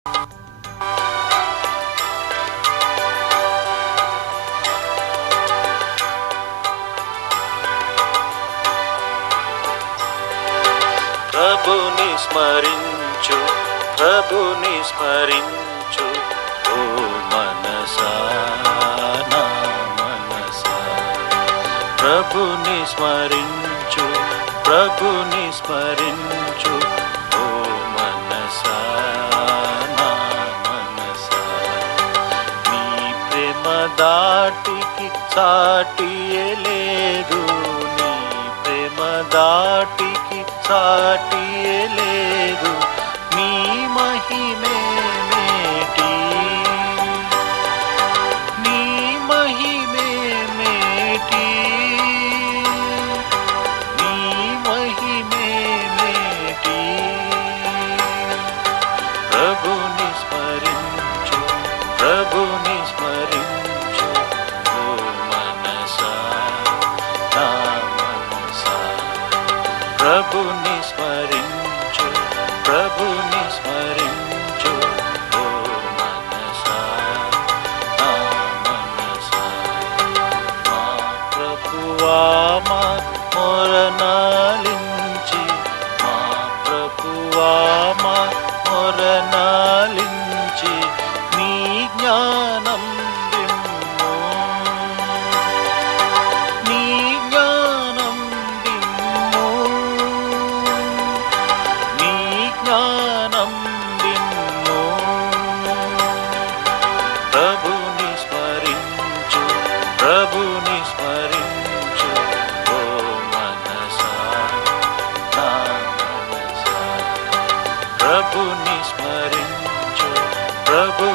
ప్రభుని స్మరించు, ప్రభుని స్మరించు, ఓ మనసా నా మనసా. ప్రభుని స్మరించు, ప్రభుని స్మరించు, ఓ మనసా నా మనసా. నీ ప్రేమ దాటికి సాటియే లేదు, నీ ప్రేమ దాటికి సాటియే లేదు, నీ మహిమే మేటి, నీ మహిమే మేటి, నీ మహిమే మేటి. ప్రభుని స్మరించు, ప్రభుని స్మరించు, ఓ మనసా నా మనసా. ప్రభుని స్మరించు, ప్రభుని స్మరించు, ఓ మనసా నా మనసా. మా ప్రభువా మా మొరనాలించి, మా ప్రభువా మా మొరనాలించి, నీ జ్ఞానం విమ్ము, నీ జ్ఞానం విమ్ము, నీ జ్ఞానం విమ్ము. ప్రభుని స్మరించు, ప్రభుని స్మరించు, ఓ మనసా నా మనసా. ప్రభుని స్మరించు, ప్రభు